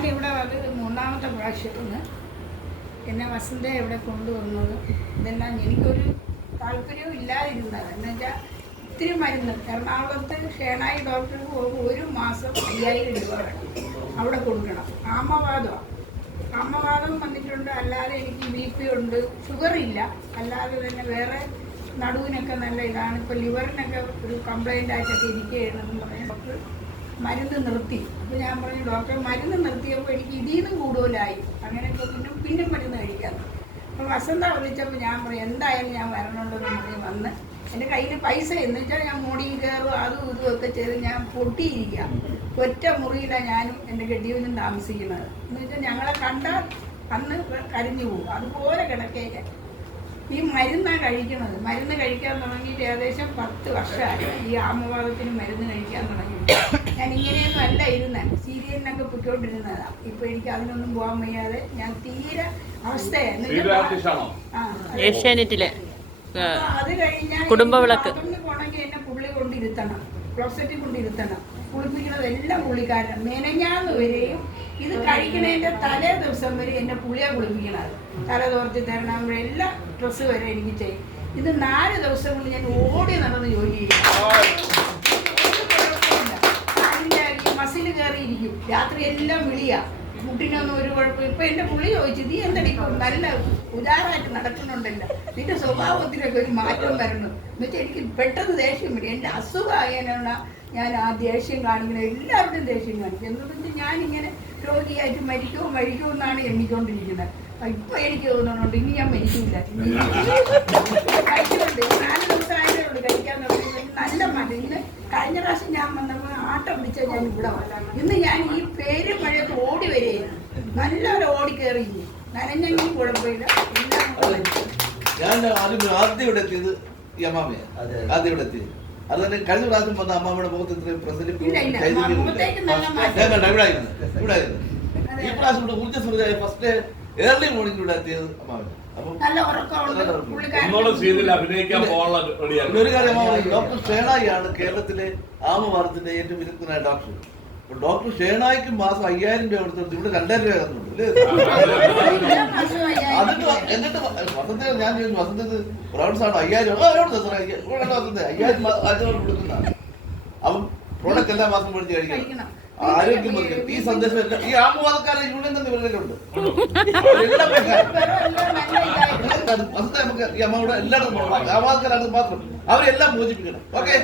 ഞാനിവിടെ അത് മൂന്നാമത്തെ പ്രാവശ്യത്തിന് എന്നെ വസന്ത ഇവിടെ കൊണ്ടുവന്നത് ഇതെല്ലാം എനിക്കൊരു താല്പര്യവും ഇല്ലാതിരുന്നത് എന്നുവെച്ചാൽ ഒത്തിരി മരുന്ന് എറണാകുളത്ത് ഷേണായി ഡോക്ടർക്ക് ഒരു മാസം 5000 രൂപ വേണം അവിടെ കൊടുക്കണം. ആമവാദം വന്നിട്ടുണ്ട്. അല്ലാതെ എനിക്ക് BP ഉണ്ട്, ഷുഗറില്ല. അല്ലാതെ തന്നെ വേറെ നടുവിനൊക്കെ നല്ല ഇതാണ്. ഇപ്പോൾ ലിവറിനൊക്കെ ഒരു കംപ്ലൈൻ്റ് ആയിട്ടൊക്കെ ഇരിക്കുകയാണെന്ന് പറഞ്ഞ് ഡോക്ടർ മരുന്ന് നിർത്തി. അപ്പോൾ ഞാൻ പറഞ്ഞു ഡോക്ടർ മരുന്ന് നിർത്തിയപ്പോൾ എനിക്ക് ഇതിൽ നിന്നും കൂടുതലായി. അങ്ങനെയൊക്കെ പിന്നെ മരുന്ന് കഴിക്കാം. അപ്പോൾ വസന്ത വിളിച്ചപ്പോൾ ഞാൻ പറഞ്ഞു എന്തായാലും ഞാൻ വരണുണ്ടെന്ന് പറഞ്ഞ് വന്ന് എൻ്റെ കയ്യിൽ പൈസ എന്ന് വെച്ചാൽ ഞാൻ മുടിയിൽ കയറും അതും ഇതും ഒക്കെ ചെയ്ത് ഞാൻ പൊട്ടിയിരിക്കുക. ഒറ്റ മുറിയിലാണ് ഞാനും എൻ്റെ കെട്ടിയവനും താമസിക്കുന്നത്. എന്ന് വെച്ചാൽ ഞങ്ങളെ കണ്ടാൽ അന്ന് കരഞ്ഞു പോകും. അതുപോലെ കിടക്കേക്ക് ഈ മരുന്നാണ് കഴിക്കുന്നത്. മരുന്ന് കഴിക്കാൻ തുടങ്ങിയിട്ട് ഏകദേശം 10 വർഷമായി ഈ ആമവാദത്തിന് മരുന്ന് കഴിക്കാൻ തുടങ്ങിയിട്ട്. ഞാൻ ഇങ്ങനെയൊന്നും അല്ല ഇരുന്നത്, സീരിയലിനൊക്കെ പൊയ്ക്കൊണ്ടിരുന്നതാണ്. ഇപ്പോൾ എനിക്ക് അതിനൊന്നും പോകാൻ വയ്യാതെ ഞാൻ തീരെ അവസ്ഥയാണ്. ഏഷ്യാനെറ്റിലെ അത് കഴിഞ്ഞാൽ കുടുംബവിളക്ക് പോണെങ്കിൽ എന്നെ പുള്ളി കൊണ്ടിരുത്തണം, ക്ലോസറ്റിൽ കൊണ്ടിരുത്തണം. കുളിപ്പിക്കുന്നത് എല്ലാം പുള്ളിക്കാരൻ. മെനഞ്ഞാന്ന് വരെയും ഇത് കഴിക്കണതിൻ്റെ തലേ ദിവസം വരെ എന്നെ പുള്ളിയാണ് കുളിപ്പിക്കണത്. തല തോർത്തി തരണം, എല്ലാ ഡ്രസ്സ് വരെ എനിക്ക് ചെയ്യും. ഇത് 4 ദിവസം കൊണ്ട് ഞാൻ ഓടി നടന്ന് ജോലി ചെയ്യും. അതിൻ്റെ മസിൽ കയറിയിരിക്കും. രാത്രി എല്ലാം വിളിയാ. മുട്ടിനൊന്നും ഒരു കുഴപ്പം. ഇപ്പം എൻ്റെ പുള്ളി ചോദിച്ചു നീ എന്തടിക്കും നല്ല ഉദാഹരണമായിട്ട് നടക്കുന്നുണ്ടല്ലോ, നിന്റെ സ്വഭാവത്തിനൊക്കെ ഒരു മാറ്റം വരണം എന്ന് വെച്ചാൽ എനിക്ക് പെട്ടെന്ന് ദേഷ്യം വരും. എൻ്റെ അസുഖമായതിനാണ് ഞാൻ ആ ദേഷ്യം കാണിക്കുന്നത്. എല്ലാവരുടെയും ദേഷ്യം കാണിക്കും. എന്തുകൊണ്ട് ഞാനിങ്ങനെ രോഗിയായിട്ട് മരിക്കുമോ എന്നാണ് എണ്ണിക്കൊണ്ടിരിക്കുന്നത്. ഇപ്പം എനിക്ക് തോന്നുന്നുണ്ട് ഇനി ഞാൻ മരിക്കില്ല. കഴിക്കുന്നുണ്ട്. 4 ദിവസമായതേ ഉള്ളൂ കഴിക്കാൻ തുടങ്ങി. നല്ല മതി. ഇന്ന് കഴിഞ്ഞ പ്രാവശ്യം ഞാൻ വന്നപ്പോൾ ആട്ടം പിടിച്ചാൽ ഞാൻ ഇവിടെ വരാം. ഇന്ന് ഞാൻ ഈ പേരും മഴയത്ത് ഓടി വരികയാണ്. നല്ലപോലെ ഓടിക്കയറി നനഞ്ഞെങ്കിലും കുഴപ്പമില്ല. ഞാൻ ആദ്യം ഇവിടെ എത്തിയത് ഈ അമ്മാമയാണ്. ആദ്യം ഇവിടെ എത്തിയത് അത് തന്നെ. കഴിഞ്ഞ പ്രാവശ്യം വന്ന അമ്മാമ്മയുടെ മുഖത്ത് ഇത്രയും പ്രസരിപ്പ് ഇവിടെ ഈ പ്രാവശ്യം ഇവിടെ ഊർജ്ജസ്വലരായ ഫസ്റ്റ് ഏർലി മോർണിംഗ് ഇവിടെ എത്തിയത് അമ്മാവൻ. ഒരു കാര്യം ഡോക്ടർ ഷേണായിയാണ് കേരളത്തിലെ ആമവാദത്തിന്റെ ഏറ്റവും വിദഗ്ധനായ ഡോക്ടർ. ഡോക്ടർ ഷേണായിക്ക് മാസം 5000 രൂപ കൊടുത്തിട്ട് ഇവിടെ 2000 രൂപ തന്നുണ്ട്. എന്നിട്ട് വസന്ത ഞാൻ ചോദിച്ചു വസന്തത് പ്രൊഡക്ട്സ് ആണ് 5000 കൊടുക്കുന്നതാണ്. അപ്പം പ്രോഡക്റ്റ് എല്ലാ മാസം മേടിച്ച് കഴിക്കണം. ആരോഗ്യം ഈ സന്ദേശം എല്ലാം ഈ ആമവാദക്കാരെ യൂണിയൻ തന്നെ ഇവരിലുണ്ട്. നമുക്ക് ഈ അമ്മയുടെ എല്ലായിടത്തും ആമവാദക്കാരാണ് മാത്രം അവരെല്ലാം മോചിപ്പിക്കണം. ഓക്കെ.